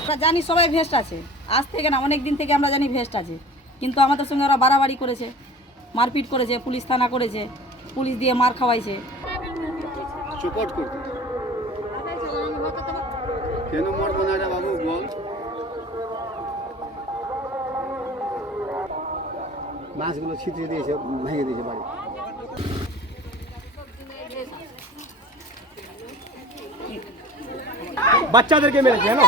আমরা জানি সবাই ভেস্ট আছে। আজ থেকে না, অনেক দিন থেকে আমরা জানি ভেস্ট আছে। কিন্তু আমাদের সঙ্গে ওরা বাড়াবাড়ি করেছে, মারপিট করেছে, পুলিশ থানা করেছে, পুলিশ দিয়ে মার খাওয়াইছে। মাছগুলো ছিটিয়ে দিয়েছে, ভেঙে দিয়েছে বাড়ি। বাচ্চাদেরকে মেরেছে জানো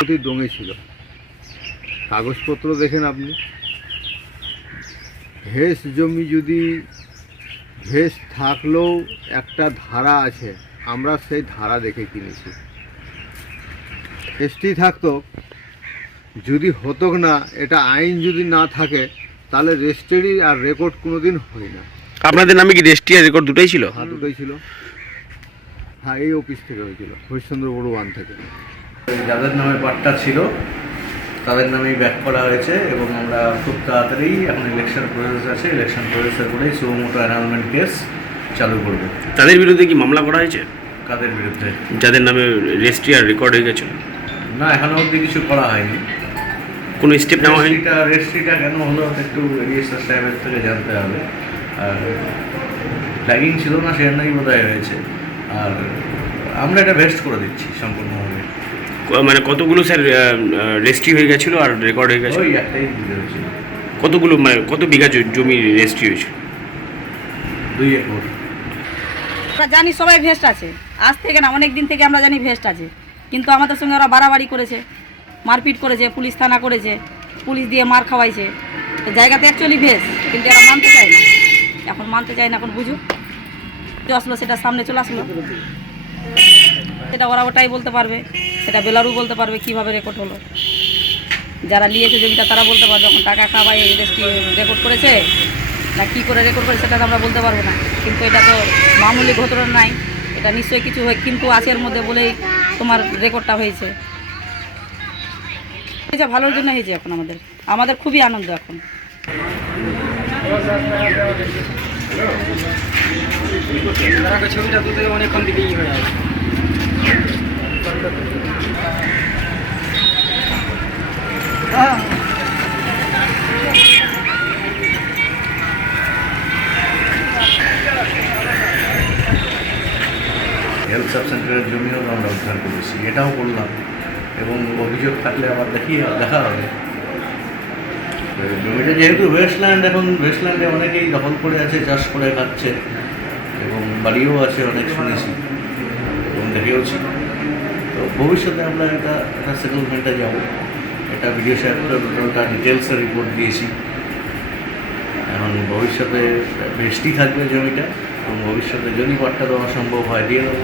অতি দমে ছিল। কাগজপত্র দেখেন আপনি। ভেস জমি যদি ভেস থাকলেও একটা ধারা আছে আমরা সেই ধারা দেখে কিনেছি। এসটি থাকতো যদি হতো না এটা আইন যদি না থাকে তাহলে রেজিস্ট্রি আর রেকর্ড কোনোদিন হয় না। আপনাদের নামে কি রেজিস্ট্রি আর রেকর্ড দুটোই ছিল? হ্যাঁ দুটোই ছিল। হ্যাঁ এই অফিস থেকে হয়েছিল হরিশ্চন্দ্র বড়ুয়ান থেকে। যাদের নামে পাট্টা ছিল তাদের নামেই ব্যাক করা হয়েছে এবং আমরা খুব তাড়াতাড়ি এখন ইলেকশন প্রসেস আছে ইলেকশন প্রসেসের পরেই সুমোটো অ্যানাউন্সমেন্ট কেস চালু করবে। তাদের বিরুদ্ধে কি মামলা করা হয়েছে? কাদের বিরুদ্ধে? যাদের নামে রেজিস্ট্রি আর রেকর্ড হয়ে গেছিল না এখনও অবধি কিছু করা হয়নি। কোনো স্টেপ নেওয়া হয়নি? রেজিস্ট্রিটা রেজিস্ট্রিটা কেন হলো একটু রেজিস্টার সাহেবের থেকে জানতে হবে। আর ফ্ল্যাগিং ছিল না সে জন্যই বোধ হয়েছে। আর আমরা এটা ভেস্ট করে দিচ্ছি সম্পূর্ণভাবে ক- মানে কতগুলো স্যার রেজিস্ট্রি হয়ে গেছিল আর রেকর্ড হয়ে গেছিল? কতগুলো মানে কত বিঘা জমি রেজিস্ট্রি হয়েছিল? দুই একর। আমরা জানি সবাই ভেস্ট আছে। আজ থেকে না অনেক দিন থেকে আমরা জানি ভেস্ট আছে। কিন্তু আমাদের সঙ্গে ওরা বাড়াবাড়ি করেছে মারপিট করেছে পুলিশ থানা করেছে পুলিশ দিয়ে মার খাওয়াইছে। তো জায়গাতে অ্যাকচুয়ালি ভেস কিন্তু এরা মানতে চায় না। এখন মানতে চায় না এখন বুঝুক। যে আসলো সেটা সামনে চলে আসলো। সেটা ওরা ওটাই বলতে পারবে। সেটা বেলারু বলতে পারবে কীভাবে রেকর্ড হলো। যারা নিয়েছে জমিটা তারা বলতে পারবে এখন টাকা খাওয়াই রেজিস্ট্রি রেকর্ড করেছে না কী করে রেকর্ড করে সেটা আমরা বলতে পারব না। কিন্তু এটা তো মামুলি ঘটনা নাই, এটা নিশ্চয়ই কিছু হয় কিন্তু আছে এর মধ্যে বলেই তোমার রেকর্ডটা হয়েছে। এটা ভালোর জন্য হয়েছে এখন আমাদের। আমাদের খুবই আনন্দ এখন। ছবিটা অনেকক্ষণ দিকেই হয়ে হেলথ সাব সেন্টারের জমিও আমরা উদ্ধার করেছি, এটাও করলাম এবং অভিযোগ থাকলে আবার দেখি দেখা হবে। জমিটা যেহেতু ওয়েস্টল্যান্ড এখন ওয়েস্টল্যান্ডে অনেকেই দখল করে আছে, চাষ করে খাচ্ছে, এবং বাড়িও আছে অনেক শুনেছি, এবং দেখেওছি। তো ভবিষ্যতে আমরা এটা একটা সেটেলমেন্টে যাব। এটা ভিডিও সাহেবকে ওটা ডিটেলসে রিপোর্ট দিয়েছি। এখন ভবিষ্যতে বেশি থাকবে জমিটা এবং ভবিষ্যতে জমি পাট্টা দেওয়া সম্ভব হয়, দিয়ে দেবো।